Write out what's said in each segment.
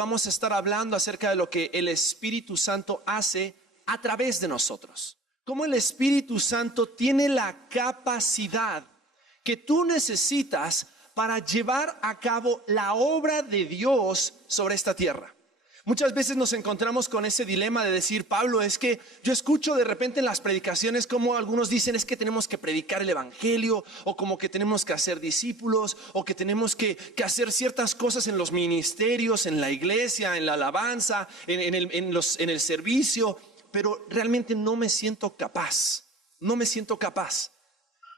vamos a estar hablando acerca de lo que el Espíritu Santo hace a través de nosotros. Cómo el Espíritu Santo tiene la capacidad que tú necesitas para llevar a cabo la obra de Dios sobre esta tierra. Muchas veces nos encontramos con ese dilema de decir, Pablo, es que yo escucho de repente en las predicaciones como algunos dicen es que tenemos que predicar el evangelio, o como que tenemos que hacer discípulos, o que tenemos que hacer ciertas cosas en los ministerios, en la iglesia, en la alabanza, en el servicio, pero realmente no me siento capaz.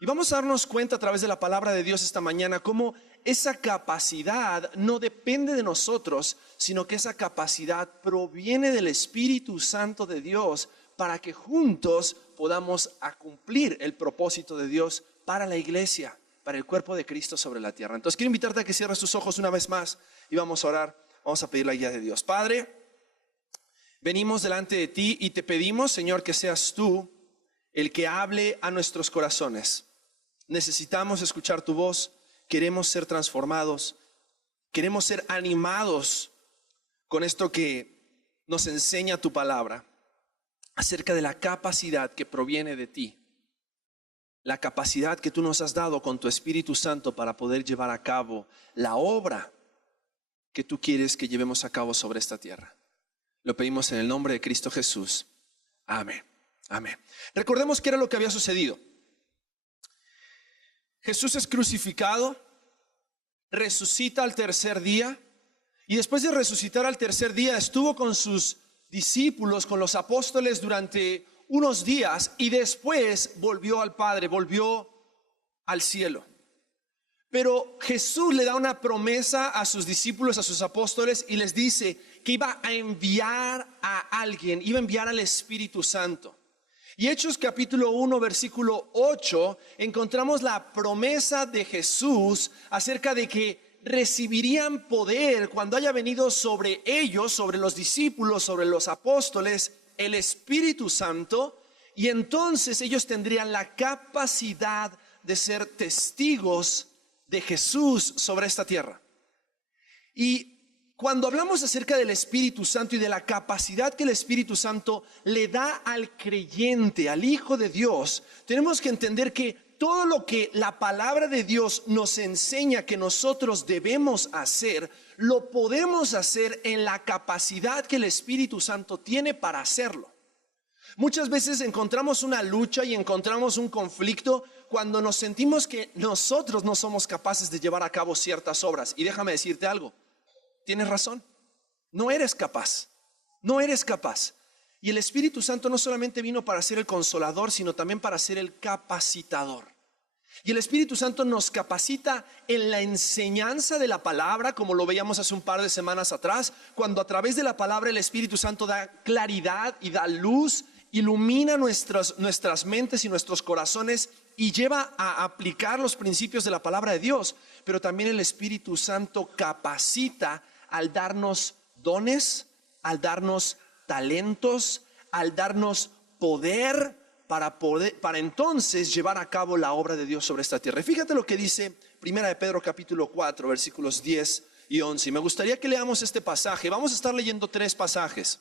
Y vamos a darnos cuenta a través de la palabra de Dios esta mañana cómo esa capacidad no depende de nosotros, sino que esa capacidad proviene del Espíritu Santo de Dios para que juntos podamos cumplir el propósito de Dios para la iglesia, para el cuerpo de Cristo sobre la tierra. Entonces quiero invitarte a que cierres tus ojos una vez más y vamos a orar, vamos a pedir la guía de Dios. Padre, venimos delante de ti y te pedimos, Señor, que seas tú el que hable a nuestros corazones. Necesitamos escuchar tu voz, queremos ser transformados, queremos ser animados con esto que nos enseña tu palabra acerca de la capacidad que proviene de ti, la capacidad que tú nos has dado con tu Espíritu Santo para poder llevar a cabo la obra que tú quieres que llevemos a cabo sobre esta tierra. Lo pedimos en el nombre de Cristo Jesús. Amén. Amén. Recordemos qué era lo que había sucedido. Jesús es crucificado, resucita al tercer día, y después de resucitar al tercer día estuvo con sus discípulos, con los apóstoles durante unos días, y después volvió al Padre, volvió al cielo. Pero Jesús le da una promesa a sus discípulos, a sus apóstoles, y les dice que iba a enviar a alguien, iba a enviar al Espíritu Santo. Y Hechos capítulo 1 versículo 8 encontramos la promesa de Jesús acerca de que recibirían poder cuando haya venido sobre ellos, sobre los discípulos, sobre los apóstoles, el Espíritu Santo, y entonces ellos tendrían la capacidad de ser testigos de Jesús sobre esta tierra. Y cuando hablamos acerca del Espíritu Santo y de la capacidad que el Espíritu Santo le da al creyente, al Hijo de Dios, tenemos que entender que todo lo que la palabra de Dios nos enseña que nosotros debemos hacer, lo podemos hacer en la capacidad que el Espíritu Santo tiene para hacerlo. Muchas veces encontramos una lucha y encontramos un conflicto cuando nos sentimos que nosotros no somos capaces de llevar a cabo ciertas obras. Y déjame decirte algo. Tienes razón, no eres capaz. Y el Espíritu Santo no solamente vino para ser el consolador, sino también para ser el capacitador. Y el Espíritu Santo nos capacita en la enseñanza de la palabra, como lo veíamos hace un par de semanas atrás, cuando a través de la palabra el Espíritu Santo da claridad y da luz, ilumina nuestras mentes y nuestros corazones y lleva a aplicar los principios de la palabra de Dios. Pero también el Espíritu Santo capacita al darnos dones, al darnos talentos, al darnos poder para entonces llevar a cabo la obra de Dios sobre esta tierra. Y fíjate lo que dice 1 de Pedro capítulo 4 versículos 10 y 11. Y me gustaría que leamos este pasaje. Vamos a estar leyendo 3 pasajes.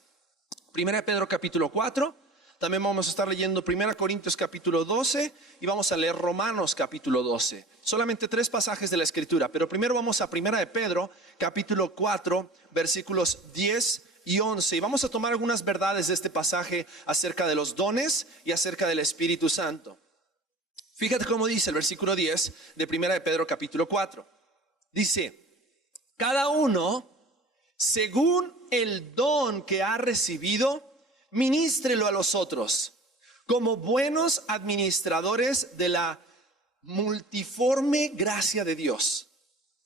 1 de Pedro capítulo 4, también vamos a estar leyendo 1 Corintios capítulo 12 y vamos a leer Romanos capítulo 12. Solamente 3 pasajes de la Escritura, pero primero vamos a 1 de Pedro capítulo 4 versículos 10 y 11. Y vamos a tomar algunas verdades de este pasaje acerca de los dones y acerca del Espíritu Santo. Fíjate cómo dice el versículo 10 de 1 de Pedro capítulo 4. Dice, cada uno, según el don que ha recibido, ministrelo a los otros, como buenos administradores de la multiforme gracia de Dios.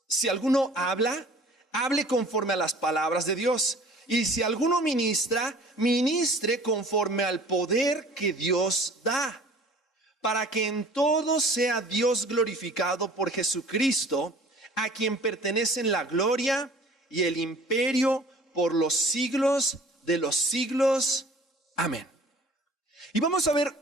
Si alguno habla, hable conforme a las palabras de Dios. Y si alguno ministra, ministre conforme al poder que Dios da, para que en todo sea Dios glorificado por Jesucristo, a quien pertenecen la gloria y el imperio por los siglos de los siglos. Amén. Y vamos a ver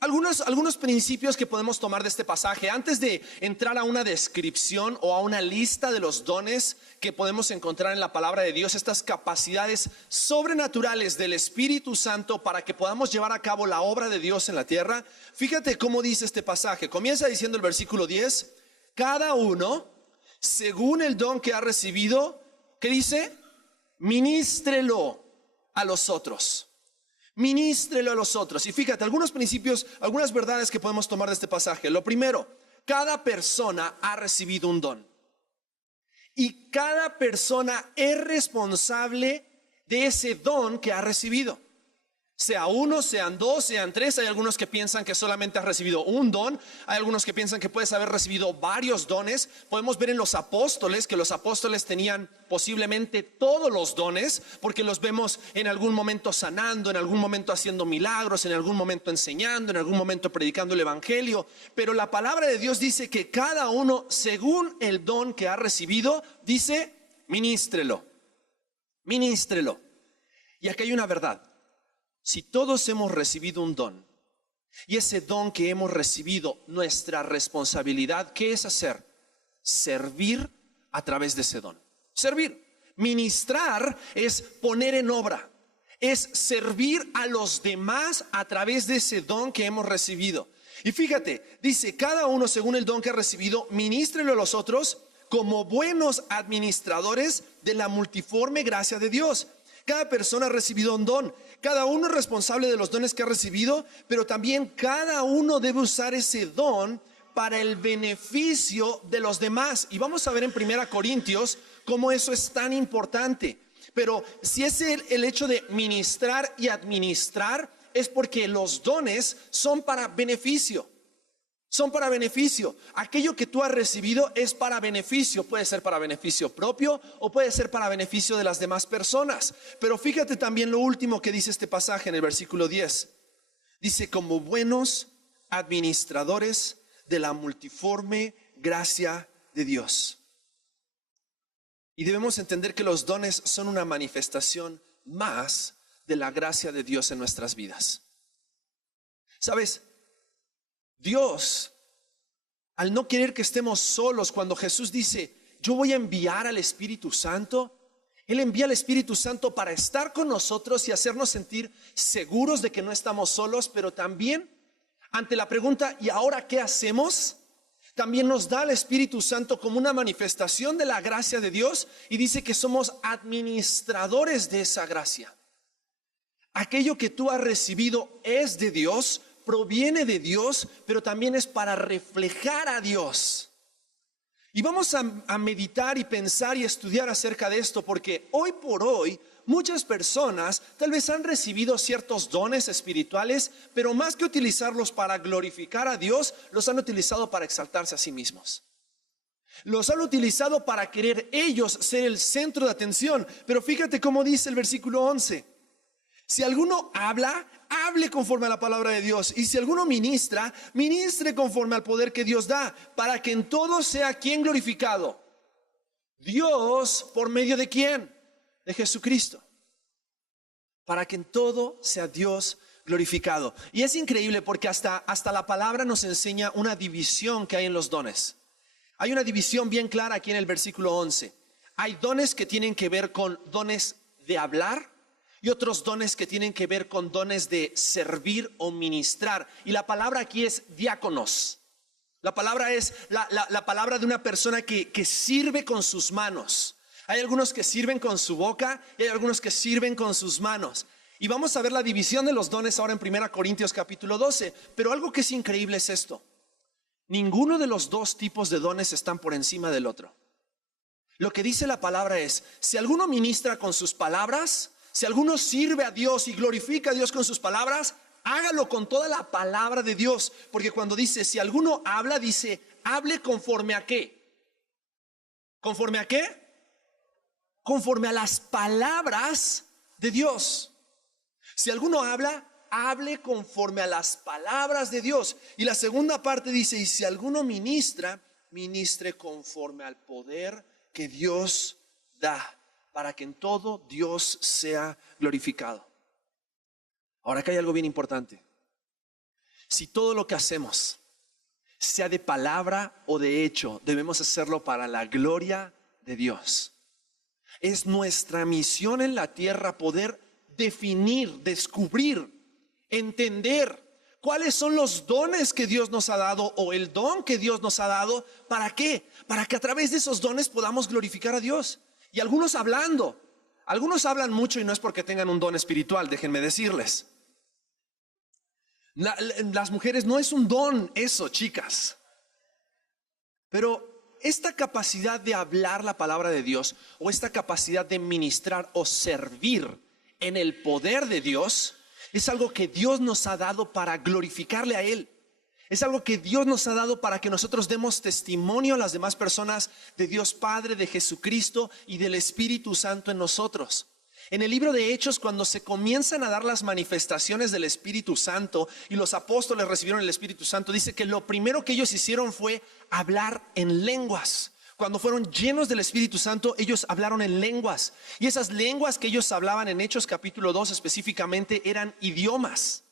algunos principios que podemos tomar de este pasaje antes de entrar a una descripción o a una lista de los dones que podemos encontrar en la palabra de Dios, estas capacidades sobrenaturales del Espíritu Santo para que podamos llevar a cabo la obra de Dios en la tierra. Fíjate cómo dice este pasaje. Comienza diciendo el versículo 10: cada uno, según el don que ha recibido, ¿qué dice? Ministrelo a los otros. Ministrelo a los otros. Y fíjate, algunos principios, algunas verdades que podemos tomar de este pasaje. Lo primero, cada persona ha recibido un don. Y cada persona es responsable de ese don que ha recibido. Sea uno, sean dos, sean tres. Hay algunos que piensan que solamente has recibido un don. Hay algunos que piensan que puedes haber recibido varios dones. Podemos ver en los apóstoles que los apóstoles tenían posiblemente todos los dones, porque los vemos en algún momento sanando, en algún momento haciendo milagros, en algún momento enseñando, en algún momento predicando el evangelio. Pero la palabra de Dios dice que cada uno, según el don que ha recibido, dice: ministrelo, ministrelo. Y aquí hay una verdad. Si todos hemos recibido un don, y ese don que hemos recibido, nuestra responsabilidad, ¿qué es hacer? Servir a través de ese don. Servir. Ministrar es poner en obra, es servir a los demás a través de ese don que hemos recibido. Y fíjate, dice: cada uno según el don que ha recibido, ministrelo a los otros como buenos administradores de la multiforme gracia de Dios. Cada persona ha recibido un don. Cada uno es responsable de los dones que ha recibido, pero también cada uno debe usar ese don para el beneficio de los demás. Y vamos a ver en 1 Corintios cómo eso es tan importante. Pero si es el hecho de ministrar y administrar, es porque los dones son para beneficio. Son para beneficio. Aquello que tú has recibido es para beneficio. Puede ser para beneficio propio o puede ser para beneficio de las demás personas. Pero fíjate también lo último que dice este pasaje en el versículo 10. Dice: como buenos administradores de la multiforme gracia de Dios. Y debemos entender que los dones son una manifestación más de la gracia de Dios en nuestras vidas. ¿Sabes? Dios, al no querer que estemos solos, cuando Jesús dice: yo voy a enviar al Espíritu Santo, Él envía al Espíritu Santo para estar con nosotros y hacernos sentir seguros de que no estamos solos, pero también ante la pregunta: ¿y ahora qué hacemos? También nos da el Espíritu Santo como una manifestación de la gracia de Dios y dice que somos administradores de esa gracia. Aquello que tú has recibido es de Dios, proviene de Dios, pero también es para reflejar a Dios. Y vamos a meditar y pensar y estudiar acerca de esto, porque hoy por hoy muchas personas tal vez han recibido ciertos dones espirituales, pero más que utilizarlos para glorificar a Dios, los han utilizado para exaltarse a sí mismos. Los han utilizado para querer ellos ser el centro de atención. Pero fíjate cómo dice el versículo 11: si alguno habla, hable conforme a la palabra de Dios. Y si alguno ministra, ministre conforme al poder que Dios da, para que en todo sea ¿quién glorificado? Dios. ¿Por medio de quién? De Jesucristo. Para que en todo sea Dios glorificado. Y es increíble porque hasta la palabra nos enseña una división que hay en los dones. Hay una división bien clara aquí en el versículo 11. Hay dones que tienen que ver con dones de hablar y otros dones que tienen que ver con dones de servir o ministrar. Y la palabra aquí es diáconos. La palabra es la palabra de una persona que sirve con sus manos. Hay algunos que sirven con su boca y hay algunos que sirven con sus manos. Y vamos a ver la división de los dones ahora en 1 Corintios capítulo 12. Pero algo que es increíble es esto: ninguno de los dos tipos de dones están por encima del otro. Lo que dice la palabra es: si alguno ministra con sus palabras, si alguno sirve a Dios y glorifica a Dios con sus palabras, hágalo con toda la palabra de Dios. Porque cuando dice si alguno habla, dice hable conforme a ¿qué? ¿Conforme a qué? Conforme a las palabras de Dios. Si alguno habla, hable conforme a las palabras de Dios. Y la segunda parte dice: y si alguno ministra, ministre conforme al poder que Dios da, para que en todo Dios sea glorificado. Ahora acá hay algo bien importante. Si todo lo que hacemos, sea de palabra o de hecho, debemos hacerlo para la gloria de Dios. Es nuestra misión en la tierra poder definir, descubrir, entender cuáles son los dones que Dios nos ha dado o el don que Dios nos ha dado. ¿Para qué? Para que a través de esos dones podamos glorificar a Dios. Y algunos hablan mucho y no es porque tengan un don espiritual, déjenme decirles. Las mujeres no es un don eso, chicas. Pero esta capacidad de hablar la palabra de Dios o esta capacidad de ministrar o servir en el poder de Dios es algo que Dios nos ha dado para glorificarle a Él. Es algo que Dios nos ha dado para que nosotros demos testimonio a las demás personas de Dios Padre, de Jesucristo y del Espíritu Santo en nosotros. En el libro de Hechos, cuando se comienzan a dar las manifestaciones del Espíritu Santo y los apóstoles recibieron el Espíritu Santo, dice que lo primero que ellos hicieron fue hablar en lenguas. Cuando fueron llenos del Espíritu Santo, ellos hablaron en lenguas. Y esas lenguas que ellos hablaban en Hechos capítulo 2 específicamente eran idiomas.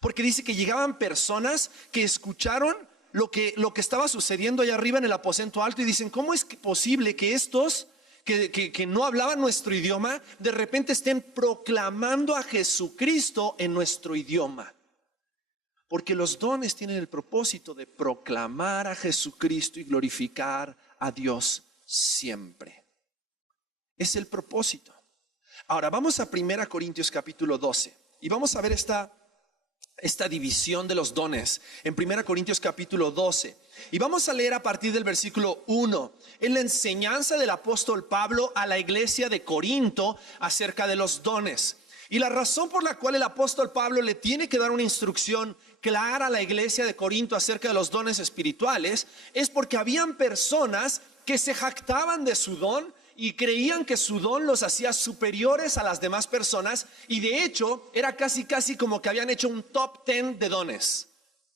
Porque dice que llegaban personas que escucharon lo que estaba sucediendo allá arriba en el aposento alto y dicen, ¿cómo es posible que estos que no hablaban nuestro idioma de repente estén proclamando a Jesucristo en nuestro idioma? Porque los dones tienen el propósito de proclamar a Jesucristo y glorificar a Dios siempre. Es el propósito. Ahora vamos a 1 Corintios capítulo 12 y vamos a ver esta división de los dones en 1 Corintios capítulo 12. Y vamos a leer a partir del versículo 1, en la enseñanza del apóstol Pablo a la iglesia de Corinto acerca de los dones. Y la razón por la cual el apóstol Pablo le tiene que dar una instrucción clara a la iglesia de Corinto acerca de los dones espirituales es porque habían personas que se jactaban de su don y creían que su don los hacía superiores a las demás personas, y de hecho era casi como que habían hecho un top 10 de dones,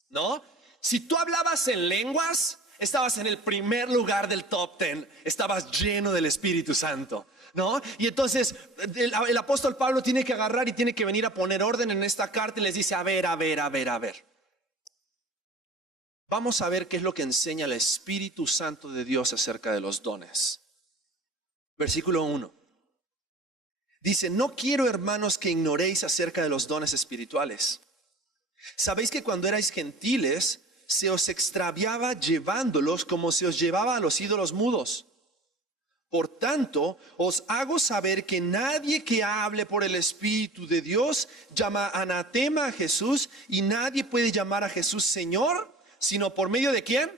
¿no? Si tú hablabas en lenguas, estabas en el primer lugar del top 10, estabas lleno del Espíritu Santo, ¿no? Y entonces el apóstol Pablo tiene que agarrar y tiene que venir a poner orden en esta carta y les dice, a ver. Vamos a ver qué es lo que enseña el Espíritu Santo de Dios acerca de los dones. Versículo 1. Dice, no quiero, hermanos, que ignoréis acerca de los dones espirituales. Sabéis que cuando erais gentiles, se os extraviaba llevándolos como se os llevaba a los ídolos mudos. Por tanto, os hago saber que nadie que hable por el Espíritu de Dios llama anatema a Jesús, y nadie puede llamar a Jesús Señor, sino por medio de ¿quién?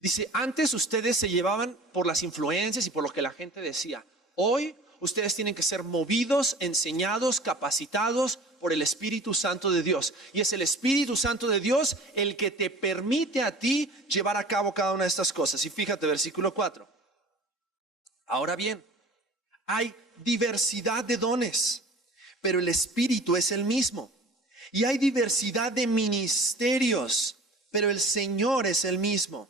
Dice, antes ustedes se llevaban por las influencias y por lo que la gente decía. Hoy ustedes tienen que ser movidos, enseñados, capacitados por el Espíritu Santo de Dios. Y es el Espíritu Santo de Dios el que te permite a ti llevar a cabo cada una de estas cosas. Y fíjate, versículo 4. Ahora bien, hay diversidad de dones, pero el Espíritu es el mismo. Y hay diversidad de ministerios, pero el Señor es el mismo.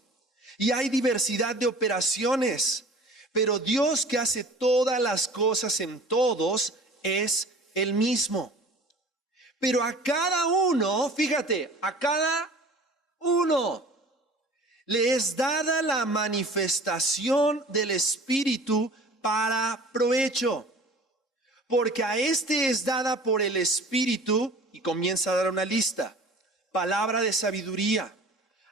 Y hay diversidad de operaciones, pero Dios que hace todas las cosas en todos es el mismo. Pero a cada uno, fíjate, a cada uno le es dada la manifestación del Espíritu para provecho. Porque a este es dada por el Espíritu, y comienza a dar una lista, palabra de sabiduría,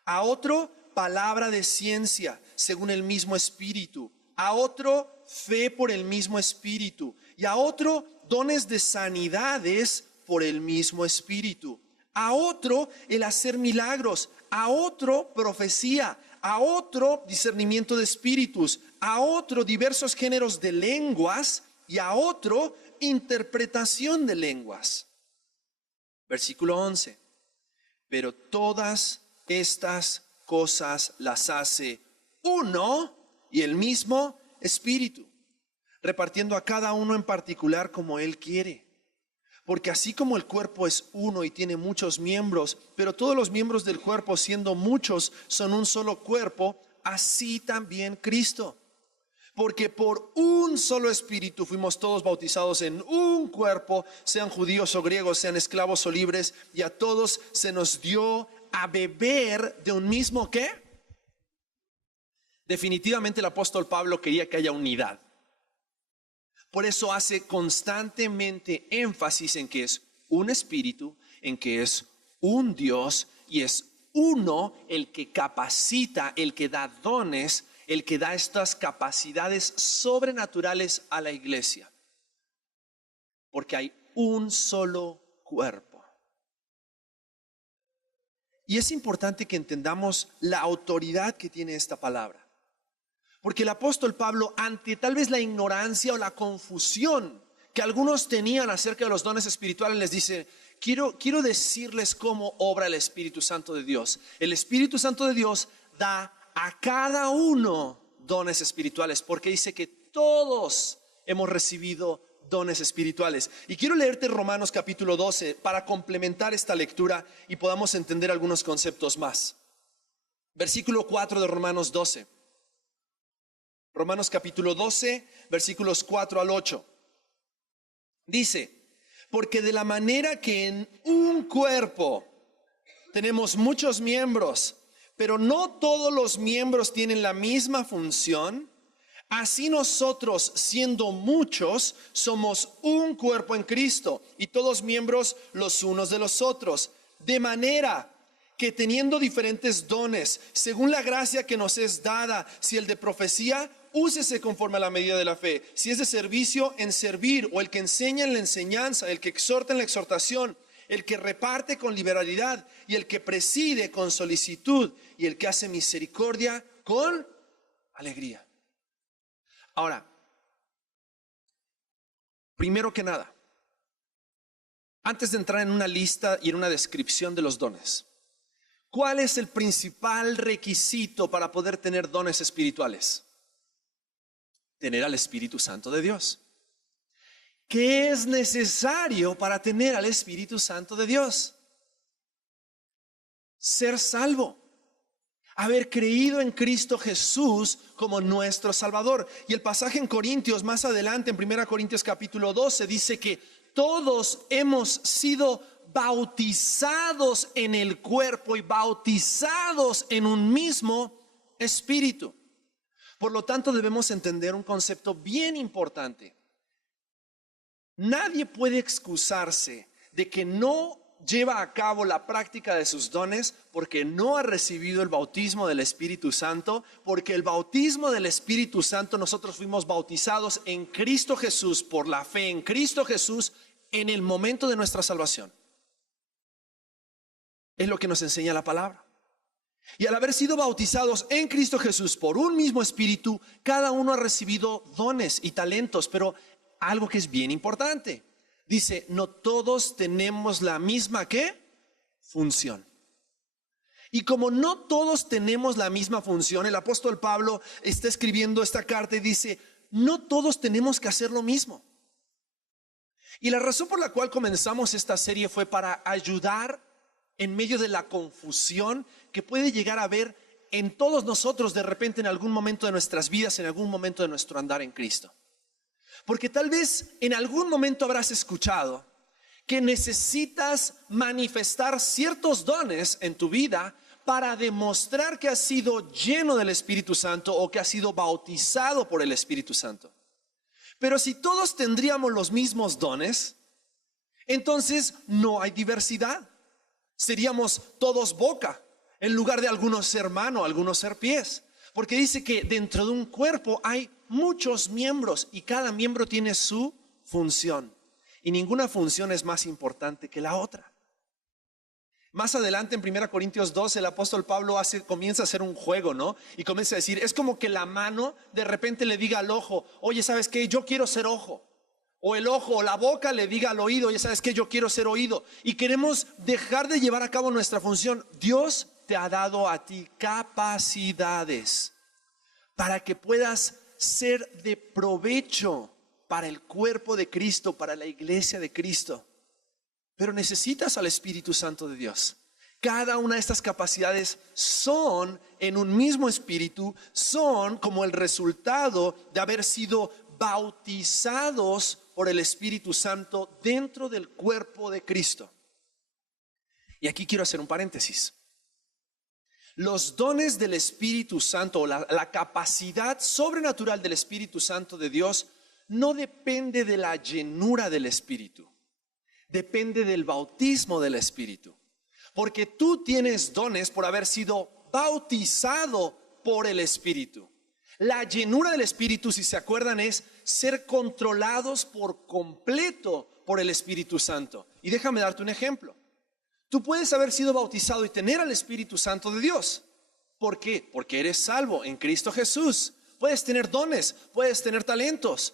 a otro palabra de ciencia según el mismo Espíritu, a otro fe por el mismo Espíritu, y a otro dones de sanidades por el mismo Espíritu, a otro el hacer milagros, a otro profecía, a otro discernimiento de espíritus, a otro diversos géneros de lenguas, y a otro interpretación de lenguas. Versículo 11. Pero todas estas cosas las hace uno y el mismo Espíritu, repartiendo a cada uno en particular como Él quiere. Porque así como el cuerpo es uno y tiene muchos miembros, pero todos los miembros del cuerpo, siendo muchos, son un solo cuerpo, así también Cristo. Porque por un solo espíritu fuimos todos bautizados en un cuerpo, sean judíos o griegos, sean esclavos o libres, y a todos se nos dio a beber de un mismo ¿qué? Definitivamente el apóstol Pablo quería que haya unidad. Por eso hace constantemente énfasis en que es un espíritu, en que es un Dios y es uno el que capacita, el que da dones, el que da estas capacidades sobrenaturales a la iglesia. Porque hay un solo cuerpo. Y es importante que entendamos la autoridad que tiene esta palabra. Porque el apóstol Pablo, ante tal vez la ignorancia o la confusión que algunos tenían acerca de los dones espirituales, les dice: quiero decirles cómo obra el Espíritu Santo de Dios. El Espíritu Santo de Dios da a cada uno dones espirituales, porque dice que todos hemos recibido dones espirituales. Y quiero leerte Romanos capítulo 12 para complementar esta lectura y podamos entender algunos conceptos más. Versículo 4 de Romanos 12. Romanos capítulo 12, versículos 4 al 8. Dice: porque de la manera que en un cuerpo tenemos muchos miembros, pero no todos los miembros tienen la misma función, así nosotros, siendo muchos, somos un cuerpo en Cristo y todos miembros los unos de los otros. De manera que teniendo diferentes dones, según la gracia que nos es dada, si el de profecía, úsese conforme a la medida de la fe. Si es de servicio, en servir, o el que enseña en la enseñanza, el que exhorta en la exhortación, el que reparte con liberalidad, y el que preside con solicitud, y el que hace misericordia con alegría. Ahora, primero que nada, antes de entrar en una lista y en una descripción de los dones, ¿cuál es el principal requisito para poder tener dones espirituales? Tener al Espíritu Santo de Dios. ¿Qué es necesario para tener al Espíritu Santo de Dios? Ser salvo, haber creído en Cristo Jesús como nuestro Salvador. Y el pasaje en Corintios, más adelante, en 1 Corintios capítulo 12, dice que todos hemos sido bautizados en el cuerpo y bautizados en un mismo espíritu. Por lo tanto, debemos entender un concepto bien importante. Nadie puede excusarse de que no lleva a cabo la práctica de sus dones porque no ha recibido el bautismo del Espíritu Santo, porque el bautismo del Espíritu Santo, nosotros fuimos bautizados en Cristo Jesús por la fe en Cristo Jesús en el momento de nuestra salvación. Es lo que nos enseña la palabra. Y al haber sido bautizados en Cristo Jesús por un mismo Espíritu, cada uno ha recibido dones y talentos, pero algo que es bien importante. Dice, no todos tenemos la misma ¿qué? Función. Y como no todos tenemos la misma función, el apóstol Pablo está escribiendo esta carta y dice, no todos tenemos que hacer lo mismo. Y la razón por la cual comenzamos esta serie fue para ayudar en medio de la confusión que puede llegar a haber en todos nosotros de repente en algún momento de nuestras vidas, en algún momento de nuestro andar en Cristo. Porque tal vez en algún momento habrás escuchado que necesitas manifestar ciertos dones en tu vida para demostrar que has sido lleno del Espíritu Santo o que has sido bautizado por el Espíritu Santo. Pero si todos tendríamos los mismos dones, entonces no hay diversidad. Seríamos todos boca, en lugar de algunos ser mano, algunos ser pies. Porque dice que dentro de un cuerpo hay muchos miembros y cada miembro tiene su función. Y ninguna función es más importante que la otra. Más adelante en 1 Corintios 12 el apóstol Pablo comienza a hacer un juego, ¿no? Y comienza a decir, es como que la mano de repente le diga al ojo, oye, ¿sabes qué? Yo quiero ser ojo. O el ojo o la boca le diga al oído, oye, ¿sabes qué? Yo quiero ser oído. Y queremos dejar de llevar a cabo nuestra función. Dios te ha dado a ti capacidades para que puedas ser de provecho para el cuerpo de Cristo, para la iglesia de Cristo. Pero necesitas al Espíritu Santo de Dios. Cada una de estas capacidades son en un mismo espíritu, son como el resultado de haber sido bautizados por el Espíritu Santo dentro del cuerpo de Cristo. Y aquí quiero hacer un paréntesis. Los dones del Espíritu Santo, o la capacidad sobrenatural del Espíritu Santo de Dios, no depende de la llenura del Espíritu, depende del bautismo del Espíritu. Porque tú tienes dones por haber sido bautizado por el Espíritu. La llenura del Espíritu, si se acuerdan, es ser controlados por completo por el Espíritu Santo. Y déjame darte un ejemplo. Tú puedes haber sido bautizado y tener al Espíritu Santo de Dios. ¿Por qué? Porque eres salvo en Cristo Jesús. Puedes tener dones, puedes tener talentos,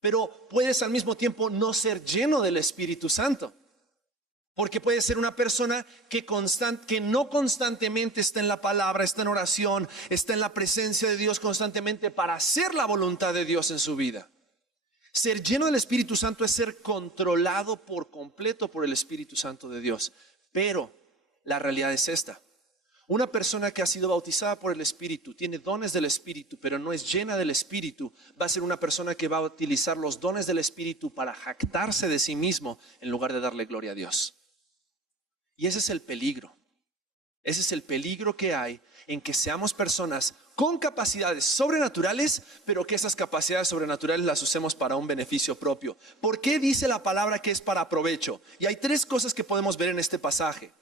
pero puedes al mismo tiempo no ser lleno del Espíritu Santo. Porque puedes ser una persona que no constantemente está en la palabra, está en oración, está en la presencia de Dios constantemente para hacer la voluntad de Dios en su vida. Ser lleno del Espíritu Santo es ser controlado por completo por el Espíritu Santo de Dios. Pero la realidad es esta. Una persona que ha sido bautizada por el Espíritu, tiene dones del Espíritu, pero no es llena del Espíritu, va a ser una persona que va a utilizar los dones del Espíritu para jactarse de sí mismo en lugar de darle gloria a Dios. Y ese es el peligro. Ese es el peligro que hay en que seamos personas con capacidades sobrenaturales, pero que esas capacidades sobrenaturales las usemos para un beneficio propio. ¿Por qué dice la palabra que es para provecho? Y hay tres cosas que podemos ver en este pasaje.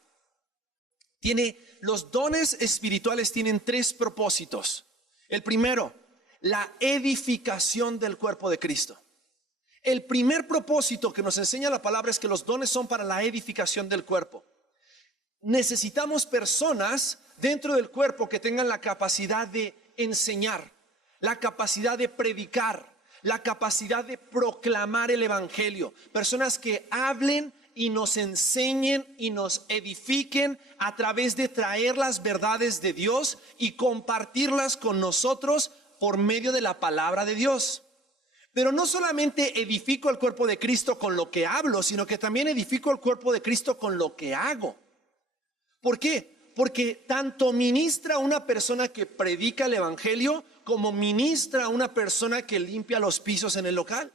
Los dones espirituales tienen tres propósitos. El primero, la edificación del cuerpo de Cristo. El primer propósito que nos enseña la palabra es que los dones son para la edificación del cuerpo. Necesitamos personas dentro del cuerpo que tengan la capacidad de enseñar, la capacidad de predicar, la capacidad de proclamar el evangelio. Personas que hablen y nos enseñen y nos edifiquen a través de traer las verdades de Dios y compartirlas con nosotros por medio de la palabra de Dios. Pero no solamente edifico el cuerpo de Cristo con lo que hablo, sino que también edifico el cuerpo de Cristo con lo que hago. ¿Por qué? Porque tanto ministra una persona que predica el evangelio como ministra una persona que limpia los pisos en el local.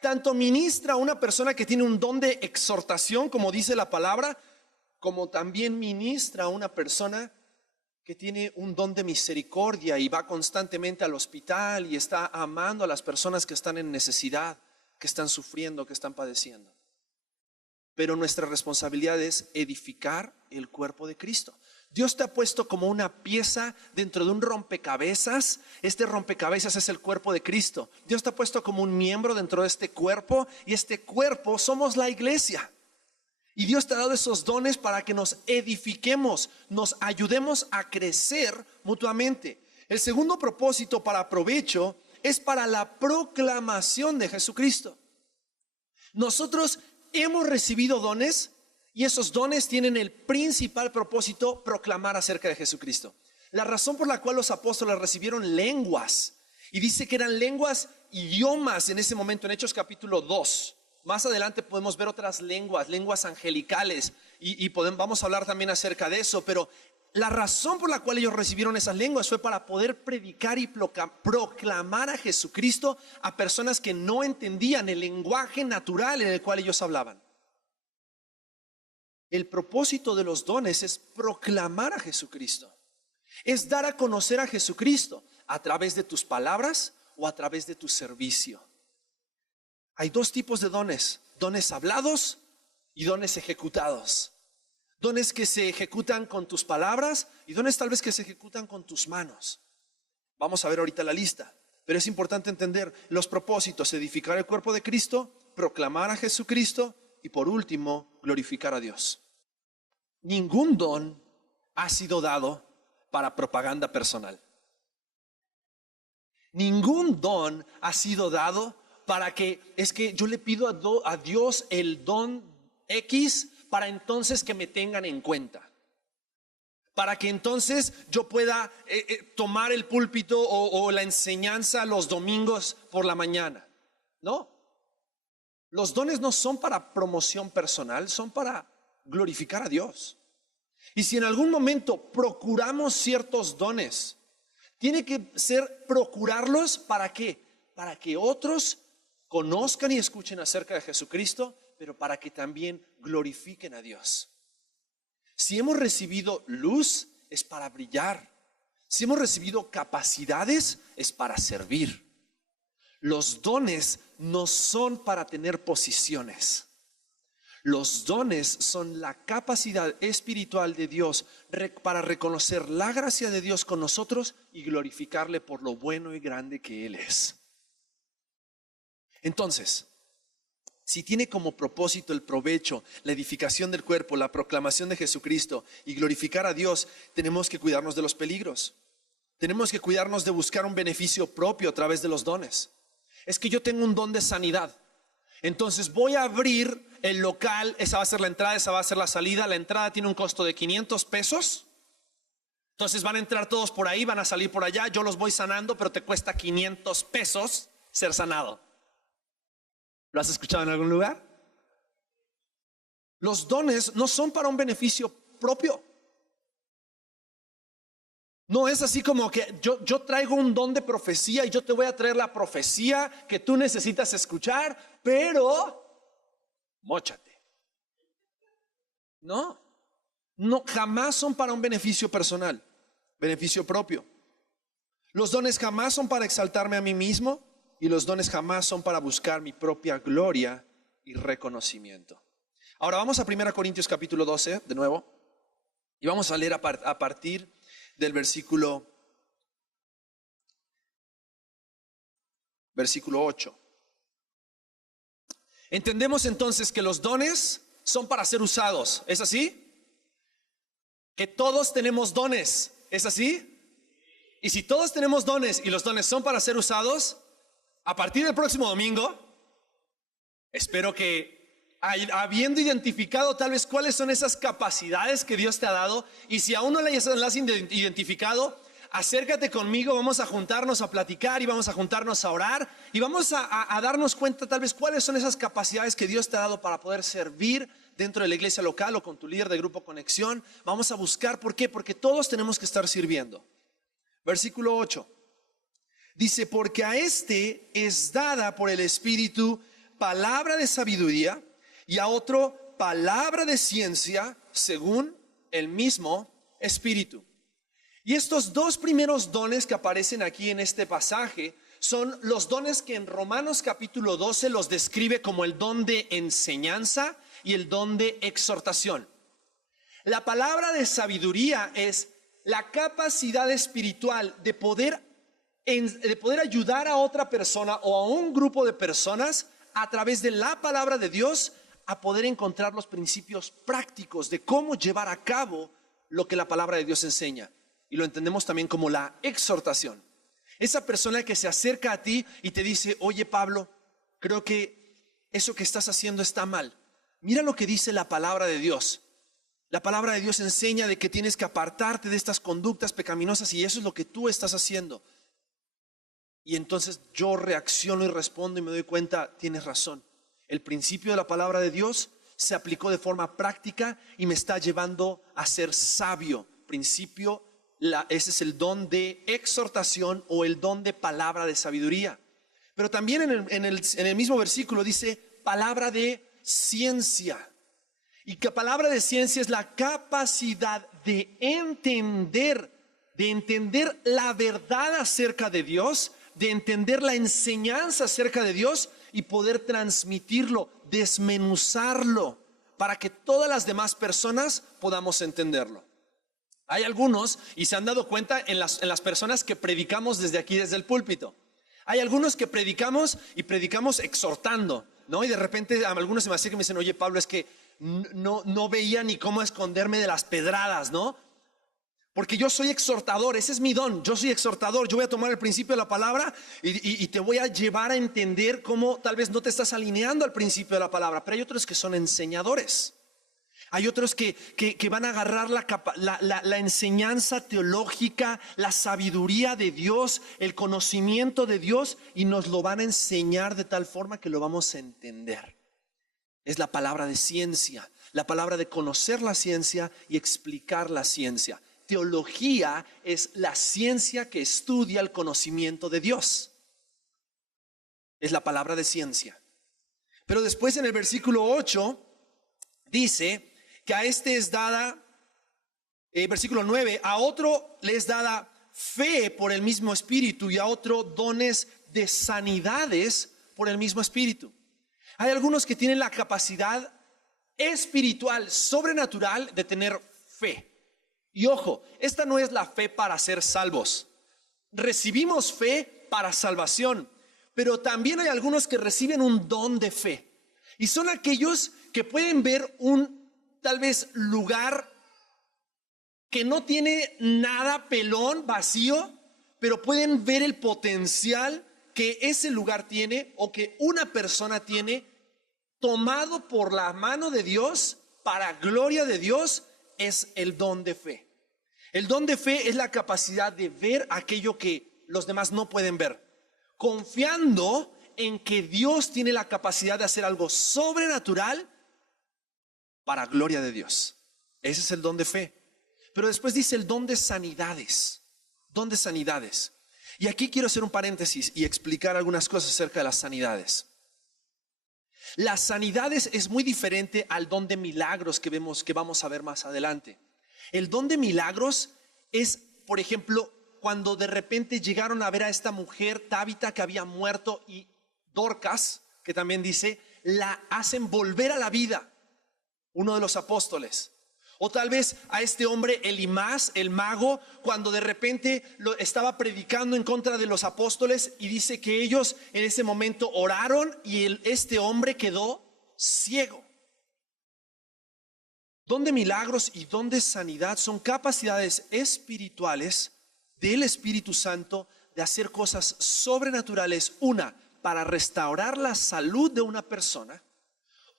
Tanto ministra una persona que tiene un don de exhortación, como dice la palabra, como también ministra una persona que tiene un don de misericordia y va constantemente al hospital y está amando a las personas que están en necesidad, que están sufriendo, que están padeciendo. Pero nuestra responsabilidad es edificar el cuerpo de Cristo. Dios te ha puesto como una pieza dentro de un rompecabezas. Este rompecabezas es el cuerpo de Cristo. Dios te ha puesto como un miembro dentro de este cuerpo, y este cuerpo somos la iglesia. Y Dios te ha dado esos dones para que nos edifiquemos, nos ayudemos a crecer mutuamente. El segundo propósito para provecho es para la proclamación de Jesucristo. Nosotros hemos recibido dones y esos dones tienen el principal propósito: proclamar acerca de Jesucristo. La razón por la cual los apóstoles recibieron lenguas, y dice que eran lenguas, idiomas en ese momento en Hechos capítulo 2. Más adelante podemos ver otras lenguas angelicales y vamos a hablar también acerca de eso, pero la razón por la cual ellos recibieron esas lenguas fue para poder predicar y proclamar a Jesucristo a personas que no entendían el lenguaje natural en el cual ellos hablaban. El propósito de los dones es proclamar a Jesucristo, es dar a conocer a Jesucristo a través de tus palabras o a través de tu servicio. Hay dos tipos de dones: dones hablados y dones ejecutados. Dones que se ejecutan con tus palabras y dones tal vez que se ejecutan con tus manos. Vamos a ver ahorita la lista, pero es importante entender los propósitos: edificar el cuerpo de Cristo, proclamar a Jesucristo y por último, glorificar a Dios. Ningún don ha sido dado para propaganda personal. Ningún don ha sido dado para que yo le pido a Dios el don X para entonces que me tengan en cuenta, para que entonces yo pueda tomar el púlpito o la enseñanza los domingos por la mañana. No, los dones no son para promoción personal, son para glorificar a Dios. Y si en algún momento procuramos ciertos dones, tiene que ser procurarlos ¿para qué? Para que otros conozcan y escuchen acerca de Jesucristo, pero para que también glorifiquen a Dios. Si hemos recibido luz, es para brillar. Si hemos recibido capacidades, es para servir. Los dones no son para tener posiciones. Los dones son la capacidad espiritual de Dios para reconocer la gracia de Dios con nosotros y glorificarle por lo bueno y grande que Él es. Entonces, si tiene como propósito el provecho, la edificación del cuerpo, la proclamación de Jesucristo y glorificar a Dios, tenemos que cuidarnos de los peligros. Tenemos que cuidarnos de buscar un beneficio propio a través de los dones. Es que yo tengo un don de sanidad, entonces voy a abrir el local, esa va a ser la entrada, esa va a ser la salida. La entrada tiene un costo de 500 pesos. Entonces van a entrar todos por ahí, van a salir por allá. Yo los voy sanando, pero te cuesta 500 pesos ser sanado. ¿Lo has escuchado en algún lugar? Los dones no son para un beneficio propio. No es así como que yo traigo un don de profecía y yo te voy a traer la profecía que tú necesitas escuchar, pero móchate. No, jamás son para un beneficio personal, beneficio propio. Los dones jamás son para exaltarme a mí mismo y los dones jamás son para buscar mi propia gloria y reconocimiento. Ahora vamos a 1 Corintios capítulo 12 de nuevo y vamos a leer a partir del versículo 8. Entendemos entonces que los dones son para ser usados, ¿es así? Que todos tenemos dones, ¿es así? Y si todos tenemos dones y los dones son para ser usados, a partir del próximo domingo, espero que habiendo identificado tal vez cuáles son esas capacidades que Dios te ha dado, y si aún no las has identificado, acércate conmigo, vamos a juntarnos a platicar y vamos a juntarnos a orar y vamos a darnos cuenta tal vez cuáles son esas capacidades que Dios te ha dado para poder servir dentro de la iglesia local o con tu líder de grupo Conexión. Vamos a buscar, ¿por qué? Porque todos tenemos que estar sirviendo. Versículo 8 dice: porque a este es dada por el Espíritu palabra de sabiduría, y a otro palabra de ciencia según el mismo Espíritu. Y estos dos primeros dones que aparecen aquí en este pasaje son los dones que en Romanos capítulo 12 los describe como el don de enseñanza y el don de exhortación. La palabra de sabiduría es la capacidad espiritual de poder ayudar a otra persona o a un grupo de personas a través de la palabra de Dios a poder encontrar los principios prácticos de cómo llevar a cabo lo que la palabra de Dios enseña. Y lo entendemos también como la exhortación. Esa persona que se acerca a ti y te dice: oye Pablo, creo que eso que estás haciendo está mal. Mira lo que dice la palabra de Dios. La palabra de Dios enseña de que tienes que apartarte de estas conductas pecaminosas y eso es lo que tú estás haciendo. Y entonces yo reacciono y respondo y me doy cuenta: tienes razón. El principio de la palabra de Dios se aplicó de forma práctica y me está llevando a ser sabio. Ese es el don de exhortación o el don de palabra de sabiduría. Pero también en el mismo versículo dice palabra de ciencia. Y que palabra de ciencia es la capacidad de entender la verdad acerca de Dios, de entender la enseñanza acerca de Dios y poder transmitirlo, desmenuzarlo, para que todas las demás personas podamos entenderlo. Hay algunos, y se han dado cuenta en las personas que predicamos desde aquí, desde el púlpito. Hay algunos que predicamos y predicamos exhortando, ¿no? Y de repente a algunos se me acercan y me dicen: oye Pablo, es que no veía ni cómo esconderme de las pedradas, ¿no? Porque yo soy exhortador, ese es mi don, yo soy exhortador. Yo voy a tomar el principio de la palabra y te voy a llevar a entender cómo tal vez no te estás alineando al principio de la palabra. Pero hay otros que son enseñadores. Hay otros que van a agarrar la enseñanza teológica, la sabiduría de Dios, el conocimiento de Dios, y nos lo van a enseñar de tal forma que lo vamos a entender. es la palabra de ciencia, la palabra de conocer la ciencia y explicar la ciencia. Teología es la ciencia que estudia el conocimiento de Dios. Es la palabra de ciencia. Pero después en el versículo 8 dice que a este es dada, versículo 9, a otro le es dada fe por el mismo Espíritu y a otro dones de sanidades por el mismo Espíritu. Hay algunos que tienen la capacidad espiritual, sobrenatural de tener fe. Y ojo, esta no es la fe para ser salvos. Recibimos fe para salvación, pero también hay algunos que reciben un don de fe. Y son aquellos que pueden ver un tal vez lugar que no tiene nada, pelón, vacío, pero pueden ver el potencial que ese lugar tiene o que una persona tiene, tomado por la mano de Dios para gloria de Dios. Es el don de fe. El don de fe es la capacidad de ver aquello que los demás no pueden ver, confiando en que Dios tiene la capacidad de hacer algo sobrenatural para gloria de Dios. Ese es el don de fe. Pero después dice el don de sanidades. Don de sanidades. Y aquí quiero hacer un paréntesis y explicar algunas cosas acerca de las sanidades. Las sanidades es muy diferente al don de milagros que vamos a ver más adelante. El don de milagros es, por ejemplo, cuando de repente llegaron a ver a esta mujer Tabita que había muerto, y Dorcas, que también dice, la hacen volver a la vida, uno de los apóstoles. O tal vez a este hombre Elimás, el mago, cuando de repente estaba predicando en contra de los apóstoles, y dice que ellos en ese momento oraron y este hombre quedó ciego. Don de milagros y don de sanidad son capacidades espirituales del Espíritu Santo de hacer cosas sobrenaturales, una, para restaurar la salud de una persona,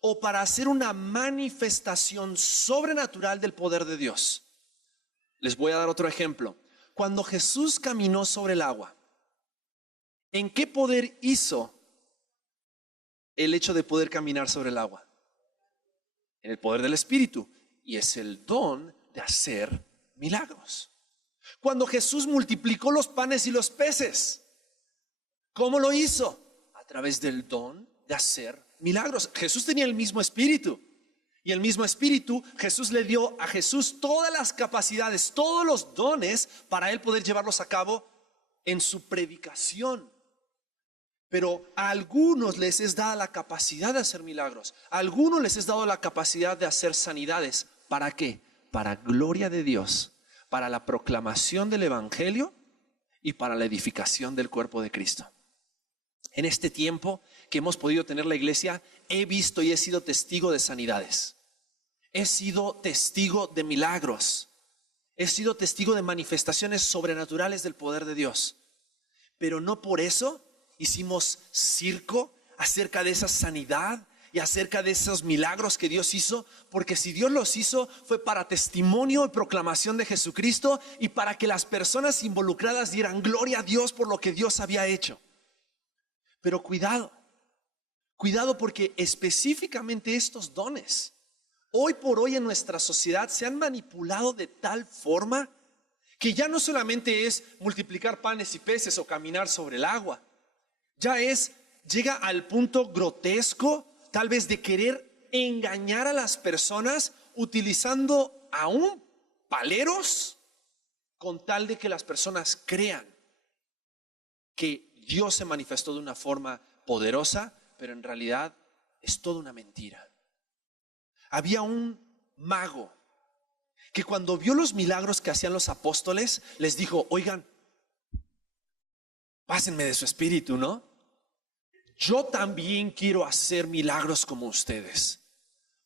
o para hacer una manifestación sobrenatural del poder de Dios. Les voy a dar otro ejemplo. Cuando Jesús caminó sobre el agua, ¿en qué poder hizo el hecho de poder caminar sobre el agua? En el poder del Espíritu. Y es el don de hacer milagros. Cuando Jesús multiplicó los panes y los peces, ¿cómo lo hizo? A través del don de hacer milagros. Jesús tenía el mismo Espíritu, y el mismo Espíritu, Jesús le dio a Jesús todas las capacidades, todos los dones para él poder llevarlos a cabo en su predicación. Pero a algunos les es dada la capacidad de hacer milagros, a algunos les es dado la capacidad de hacer sanidades. ¿Para qué? Para gloria de Dios, para la proclamación del Evangelio y para la edificación del cuerpo de Cristo. En este tiempo que hemos podido tener la iglesia, he visto y he sido testigo de sanidades. He sido testigo de milagros. He sido testigo de manifestaciones sobrenaturales del poder de Dios. Pero no por eso hicimos circo acerca de esa sanidad y acerca de esos milagros que Dios hizo, porque si Dios los hizo fue para testimonio y proclamación de Jesucristo y para que las personas involucradas dieran gloria a Dios por lo que Dios había hecho. Pero cuidado, porque específicamente estos dones hoy por hoy en nuestra sociedad se han manipulado de tal forma que ya no solamente es multiplicar panes y peces o caminar sobre el agua, llega al punto grotesco tal vez de querer engañar a las personas utilizando aún paleros con tal de que las personas crean que Dios se manifestó de una forma poderosa, pero en realidad es toda una mentira. Había un mago que cuando vio los milagros que hacían los apóstoles, les dijo: oigan, pásenme de su espíritu, ¿no? Yo también quiero hacer milagros como ustedes.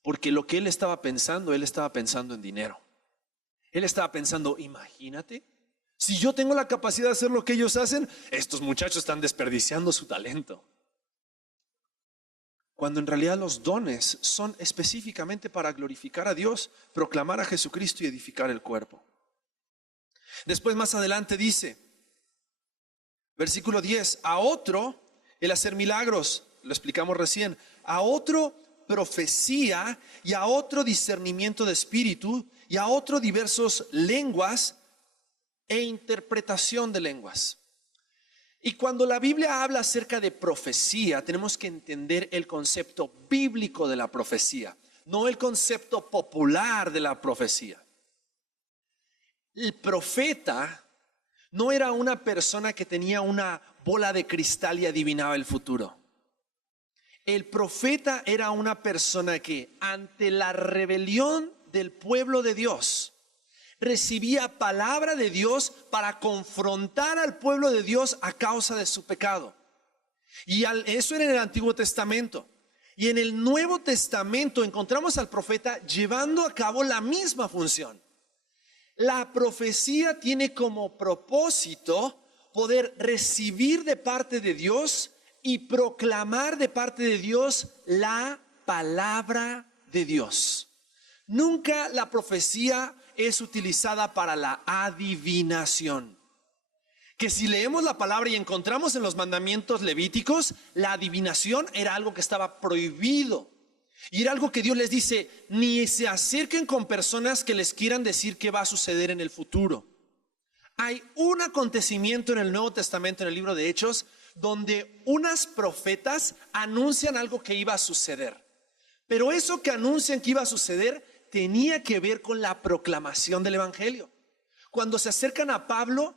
Porque lo que él estaba pensando en dinero. Él estaba pensando, imagínate, si yo tengo la capacidad de hacer lo que ellos hacen, estos muchachos están desperdiciando su talento. Cuando en realidad los dones son específicamente para glorificar a Dios, proclamar a Jesucristo y edificar el cuerpo. Después más adelante dice, versículo 10, a otro el hacer milagros, lo explicamos recién, a otro profecía, y a otro discernimiento de espíritu, y a otro diversas lenguas e interpretación de lenguas. Y cuando la Biblia habla acerca de profecía, tenemos que entender el concepto bíblico de la profecía, no el concepto popular de la profecía. El profeta no era una persona que tenía una bola de cristal y adivinaba el futuro. El profeta era una persona que ante la rebelión del pueblo de Dios recibía palabra de Dios para confrontar al pueblo de Dios a causa de su pecado. Y eso era en el Antiguo Testamento. Y en el Nuevo Testamento encontramos al profeta llevando a cabo la misma función. La profecía tiene como propósito poder recibir de parte de Dios y proclamar de parte de Dios la palabra de Dios. Nunca la profecía es utilizada para la adivinación. Que si leemos la palabra y encontramos en los mandamientos levíticos, la adivinación era algo que estaba prohibido. Y era algo que Dios les dice: ni se acerquen con personas que les quieran decir qué va a suceder en el futuro. Hay un acontecimiento en el Nuevo Testamento, en el libro de Hechos, donde unas profetas anuncian algo que iba a suceder. Pero eso que anuncian que iba a suceder tenía que ver con la proclamación del evangelio. Cuando se acercan a Pablo,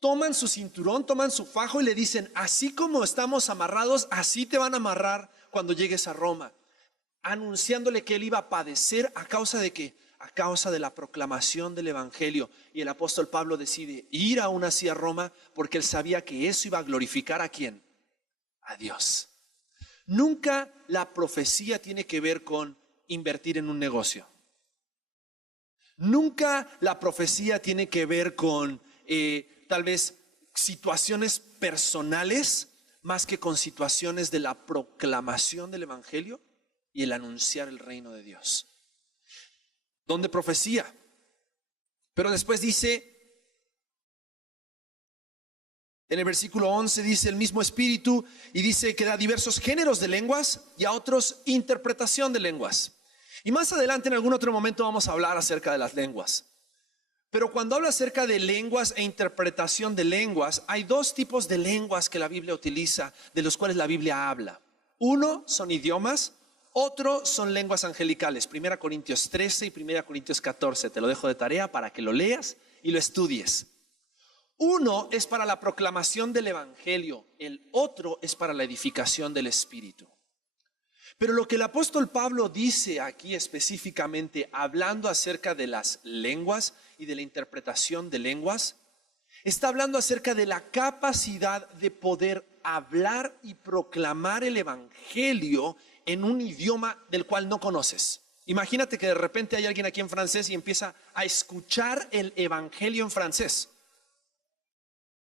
toman su cinturón, toman su fajo y le dicen: así como estamos amarrados, así te van a amarrar cuando llegues a Roma. Anunciándole que él iba a padecer a causa de qué, a causa de la proclamación del evangelio. Y el apóstol Pablo decide ir aún así a Roma porque él sabía que eso iba a glorificar ¿a quién? A Dios. Nunca la profecía tiene que ver con invertir en un negocio. Nunca la profecía tiene que ver con tal vez situaciones personales más que con situaciones de la proclamación del evangelio y el anunciar el reino de Dios. Donde profecía. Pero después dice, en el versículo 11 dice el mismo espíritu, y dice que da diversos géneros de lenguas y a otros interpretación de lenguas. Y más adelante en algún otro momento vamos a hablar acerca de las lenguas. Pero cuando habla acerca de lenguas e interpretación de lenguas, hay dos tipos de lenguas que la Biblia utiliza, de los cuales la Biblia habla. Uno son idiomas, otro son lenguas angelicales. 1 Corintios 13 y 1 Corintios 14. Te lo dejo de tarea para que lo leas y lo estudies. Uno es para la proclamación del evangelio, el otro es para la edificación del espíritu. Pero lo que el apóstol Pablo dice aquí específicamente, hablando acerca de las lenguas y de la interpretación de lenguas, está hablando acerca de la capacidad de poder hablar y proclamar el evangelio en un idioma del cual no conoces. Imagínate que de repente hay alguien aquí en francés y empieza a escuchar el evangelio en francés.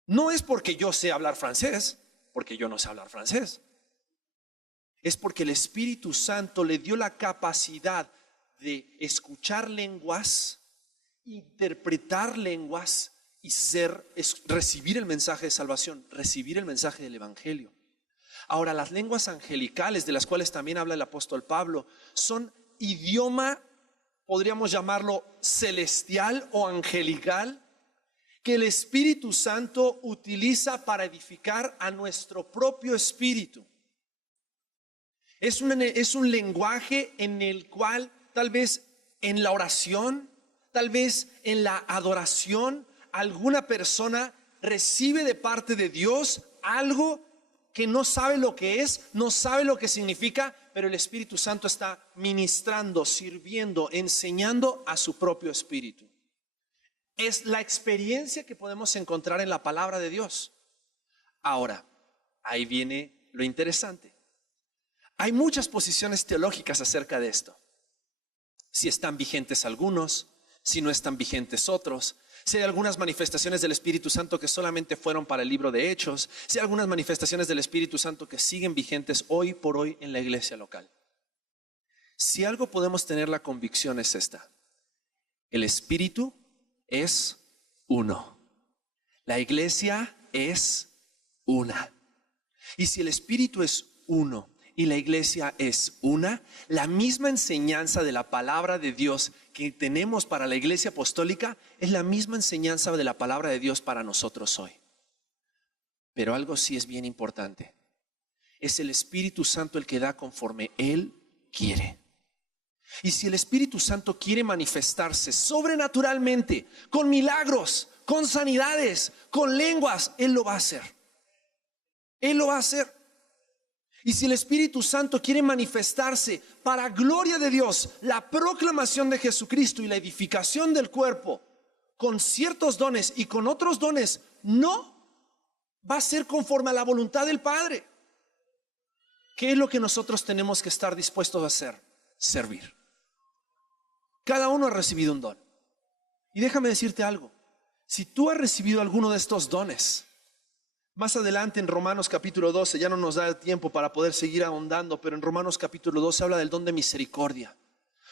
No es porque yo sé hablar francés, porque yo no sé hablar francés. Es porque el Espíritu Santo le dio la capacidad de escuchar lenguas, interpretar lenguas y recibir el mensaje de salvación, recibir el mensaje del evangelio. Ahora, las lenguas angelicales, de las cuales también habla el apóstol Pablo, son idioma, podríamos llamarlo celestial o angelical, que el Espíritu Santo utiliza para edificar a nuestro propio espíritu. Es un lenguaje en el cual tal vez en la oración, tal vez en la adoración, alguna persona recibe de parte de Dios algo que no sabe lo que es, no sabe lo que significa, pero el Espíritu Santo está ministrando, sirviendo, enseñando a su propio espíritu. Es la experiencia que podemos encontrar en la palabra de Dios. Ahora, ahí viene lo interesante. Hay muchas posiciones teológicas acerca de esto. Si están vigentes algunos, si no están vigentes otros. Si hay algunas manifestaciones del Espíritu Santo que solamente fueron para el libro de Hechos. Si hay algunas manifestaciones del Espíritu Santo que siguen vigentes hoy por hoy en la iglesia local. Si algo podemos tener la convicción es esta: el Espíritu es uno. La iglesia es una. Y si el Espíritu es uno y la iglesia es una. La misma enseñanza de la palabra de Dios que tenemos para la iglesia apostólica es la misma enseñanza de la palabra de Dios para nosotros hoy. Pero algo sí es bien importante. Es el Espíritu Santo el que da conforme Él quiere. Y si el Espíritu Santo quiere manifestarse sobrenaturalmente, con milagros, con sanidades, con lenguas, Él lo va a hacer. Él lo va a hacer. Y si el Espíritu Santo quiere manifestarse para gloria de Dios, la proclamación de Jesucristo y la edificación del cuerpo, con ciertos dones y con otros dones, no va a ser conforme a la voluntad del Padre. ¿Qué es lo que nosotros tenemos que estar dispuestos a hacer? Servir. Cada uno ha recibido un don. Y déjame decirte algo. Si tú has recibido alguno de estos dones, más adelante en Romanos capítulo 12, ya no nos da el tiempo para poder seguir ahondando, pero en Romanos capítulo 12 habla del don de misericordia.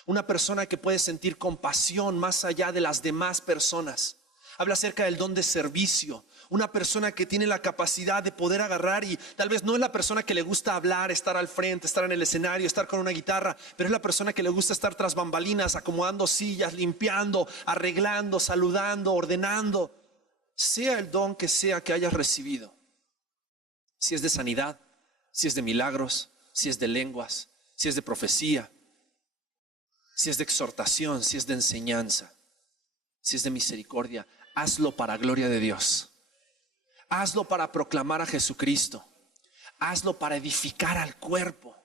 Una persona que puede sentir compasión más allá de las demás personas. Habla acerca del don de servicio. Una persona que tiene la capacidad de poder agarrar, y tal vez no es la persona que le gusta hablar, estar al frente, estar en el escenario, estar con una guitarra, pero es la persona que le gusta estar tras bambalinas, acomodando sillas, limpiando, arreglando, saludando, ordenando. Sea el don que sea que hayas recibido, si es de sanidad, si es de milagros, si es de lenguas, si es de profecía, si es de exhortación, si es de enseñanza, si es de misericordia, hazlo para gloria de Dios. Hazlo para proclamar a Jesucristo. Hazlo para edificar al cuerpo.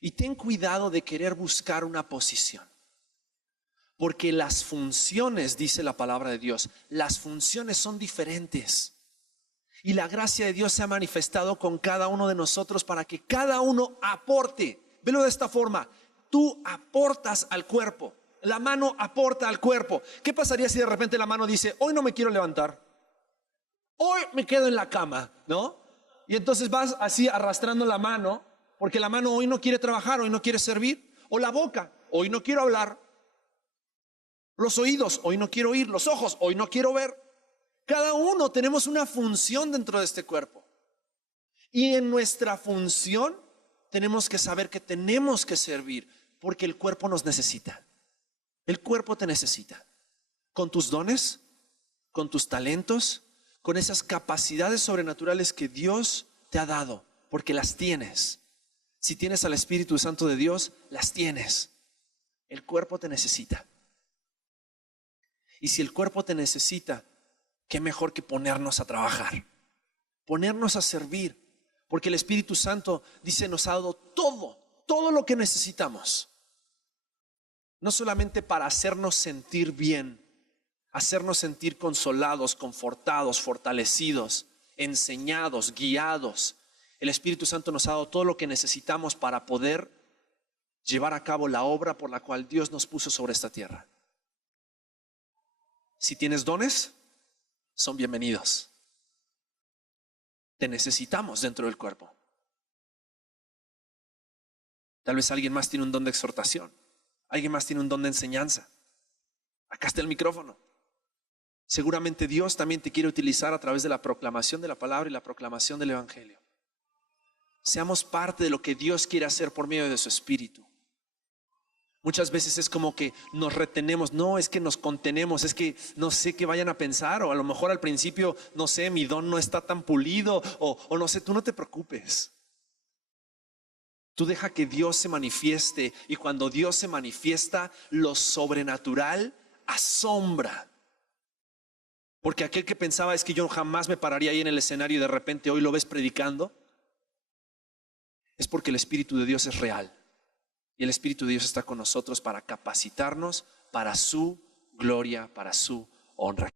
Y ten cuidado de querer buscar una posición. Porque las funciones, dice la palabra de Dios, las funciones son diferentes. Y la gracia de Dios se ha manifestado con cada uno de nosotros para que cada uno aporte. Velo de esta forma. Tú aportas al cuerpo. La mano aporta al cuerpo. ¿Qué pasaría si de repente la mano dice, hoy no me quiero levantar? Hoy me quedo en la cama, ¿no? Y entonces vas así arrastrando la mano, porque la mano hoy no quiere trabajar, hoy no quiere servir. O la boca, hoy no quiero hablar. Los oídos, hoy no quiero oír. Los ojos, hoy no quiero ver. Cada uno tenemos una función dentro de este cuerpo. Y en nuestra función tenemos que saber que tenemos que servir, porque el cuerpo nos necesita. El cuerpo te necesita. Con tus dones, con tus talentos, con esas capacidades sobrenaturales que Dios te ha dado, porque las tienes. Si tienes al Espíritu Santo de Dios, las tienes. El cuerpo te necesita. Y si el cuerpo te necesita, qué mejor que ponernos a trabajar, ponernos a servir, porque el Espíritu Santo dice nos ha dado todo lo que necesitamos. No solamente para hacernos sentir bien, hacernos sentir consolados, confortados, fortalecidos, enseñados, guiados. El Espíritu Santo nos ha dado todo lo que necesitamos para poder llevar a cabo la obra por la cual Dios nos puso sobre esta tierra. Si tienes dones, son bienvenidos. Te necesitamos dentro del cuerpo. Tal vez alguien más tiene un don de exhortación, alguien más tiene un don de enseñanza. Acá está el micrófono. Seguramente Dios también te quiere utilizar a través de la proclamación de la palabra y la proclamación del Evangelio. Seamos parte de lo que Dios quiere hacer por medio de su Espíritu. Muchas veces es como que nos retenemos, no, es que nos contenemos, es que no sé qué vayan a pensar, o a lo mejor al principio, no sé, mi don no está tan pulido, o no sé, tú no te preocupes. Tú deja que Dios se manifieste, y cuando Dios se manifiesta, lo sobrenatural asombra. Porque aquel que pensaba es que yo jamás me pararía ahí en el escenario y de repente hoy lo ves predicando, es porque el Espíritu de Dios es real. Y el Espíritu de Dios está con nosotros para capacitarnos para su gloria, para su honra.